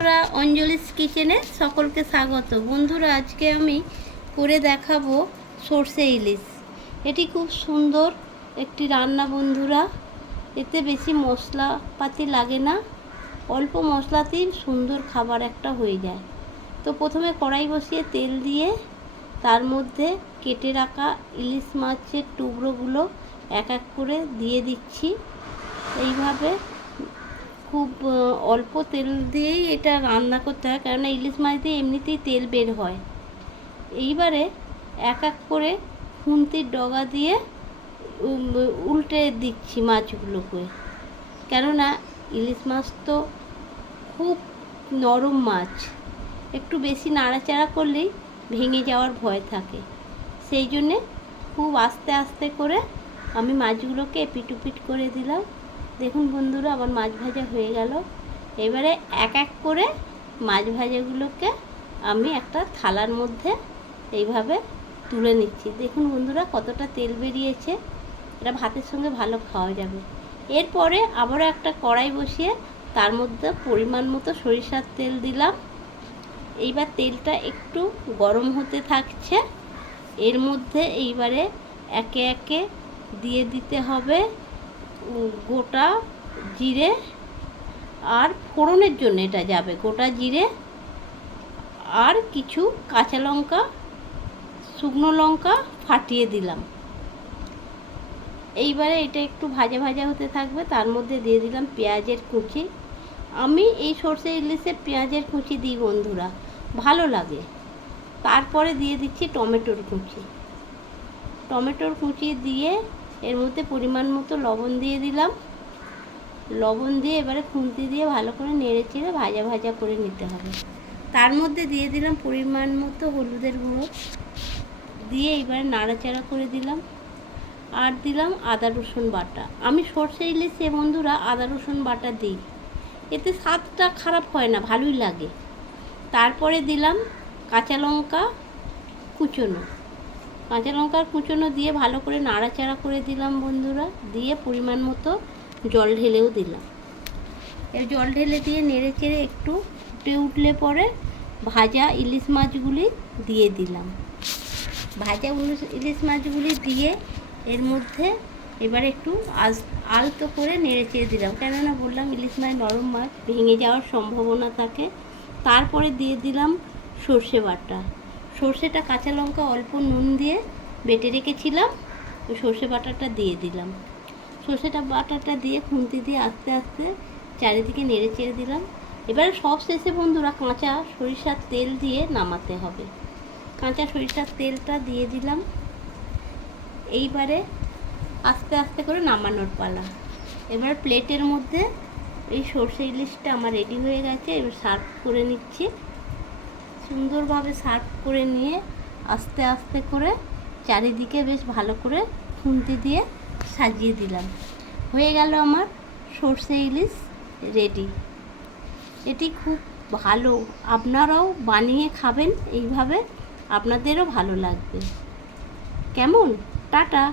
বন্ধুরা, অঞ্জলিস কিচেনে সকলকে স্বাগত। বন্ধুরা, আজকে আমি করে দেখাবো সর্ষে ইলিশ। এটি খুব সুন্দর একটি রান্না বন্ধুরা। এতে বেশি মশলাপাতি লাগে না, অল্প মশলাতেই সুন্দর খাবার একটা হয়ে যায়। তো প্রথমে কড়াই বসিয়ে তেল দিয়ে তার মধ্যে কেটে রাখা ইলিশ মাছের টুকরোগুলো এক এক করে দিয়ে দিচ্ছি। এইভাবে খুব অল্প তেল দিয়েই এটা রান্না করতে হয়, কেননা ইলিশ মাছ দিয়ে এমনিতেই তেল বের হয়। এইবারে এক এক করে খুন্তির ডগা দিয়ে উল্টে দিচ্ছি মাছগুলোকে, কেননা ইলিশ মাছ তো খুব নরম মাছ, একটু বেশি নাড়াচাড়া করলেই ভেঙে যাওয়ার ভয় থাকে। সেই জন্যে খুব আস্তে আস্তে করে আমি মাছগুলোকে এপিট ওপিট করে দিলাম। দেখুন বন্ধুরা, আমার মাছ ভাজা হয়ে গেল। এবারে এক এক করে মাছ ভাজাগুলোকে আমি একটা থালার মধ্যে এইভাবে তুলে নিচ্ছি। দেখুন বন্ধুরা, কতটা তেল বেরিয়েছে। এটা ভাতের সঙ্গে ভালো খাওয়া যাবে। এরপরে আবারও একটা কড়াই বসিয়ে তার মধ্যে পরিমাণ মতো সরিষার তেল দিলাম। এইবার তেলটা একটু গরম হতে থাকছে। এর মধ্যে এইবারে একে একে দিয়ে দিতে হবে গোটা জিরে, আর ফোড়নের জন্য এটা যাবে গোটা জিরে আর কিছু কাঁচা লঙ্কা, শুকনো লঙ্কা ফাটিয়ে দিলাম। এইবারে এটা একটু ভাজা ভাজা হতে থাকবে। তার মধ্যে দিয়ে দিলাম পেঁয়াজের কুচি। আমি এই সর্ষে ইলিশে পেঁয়াজের কুচি দিই বন্ধুরা, ভালো লাগে। তারপরে দিয়ে দিচ্ছি টমেটোর কুচি। টমেটোর কুচি দিয়ে এর মধ্যে পরিমাণ মতো লবণ দিয়ে দিলাম। লবণ দিয়ে এবারে খুন্তি দিয়ে ভালো করে নেড়ে চেড়ে ভাজা ভাজা করে নিতে হবে। তার মধ্যে দিয়ে দিলাম পরিমাণ মতো হলুদের গুঁড়ো, দিয়ে এবারে নাড়াচাড়া করে দিলাম। আর দিলাম আদা রসুন বাটা। আমি সর্ষে ইলিশে বন্ধুরা আদা রসুন বাটা দিই, এতে স্বাদটা খারাপ হয় না, ভালোই লাগে। তারপরে দিলাম কাঁচা লঙ্কা কুচোনো। কাঁচা লঙ্কার কুচোনো দিয়ে ভালো করে নাড়াচাড়া করে দিলাম বন্ধুরা। দিয়ে পরিমাণ মতো জল ঢেলেও দিলাম। এর জল ঢেলে দিয়ে নেড়ে চেড়ে একটু ফুটে উঠলে পরে ভাজা ইলিশ মাছগুলি দিয়ে দিলাম। ভাজা ইলিশ মাছগুলি দিয়ে এর মধ্যে এবার একটু আলতো করে নেড়ে চেড়ে দিলাম, কেননা বললাম ইলিশ মাছ নরম মাছ, ভেঙে যাওয়ার সম্ভাবনা থাকে। তারপরে দিয়ে দিলাম সর্ষে বাটা। সর্ষেটা কাঁচা লঙ্কা অল্প নুন দিয়ে বেটে রেখেছিলাম, ওই সর্ষে বাটাটা দিয়ে দিলাম। সর্ষেটা বাটাটা দিয়ে খুন্তি দিয়ে আস্তে আস্তে চারিদিকে নেড়ে চেড়ে দিলাম। এবারে সব শেষে বন্ধুরা কাঁচা সরিষার তেল দিয়ে নামাতে হবে। কাঁচা সরিষার তেলটা দিয়ে দিলাম। এইবারে আস্তে আস্তে করে নামানোর পালা। এবার প্লেটের মধ্যে এই সর্ষে ইলিশটা আমার রেডি হয়ে গেছে। এবার সার্ভ করে নিচ্ছি। সুন্দরভাবে সার্ভ করে নিয়ে আস্তে আস্তে করে চারিদিকে বেশ ভালো করে খুন্তি দিয়ে সাজিয়ে দিলাম। হয়ে গেল আমার সর্ষে ইলিশ রেডি। এটি খুব ভালো, আপনারাও বানিয়ে খাবেন এইভাবে, আপনাদেরও ভালো লাগবে। কেমন? টাটা।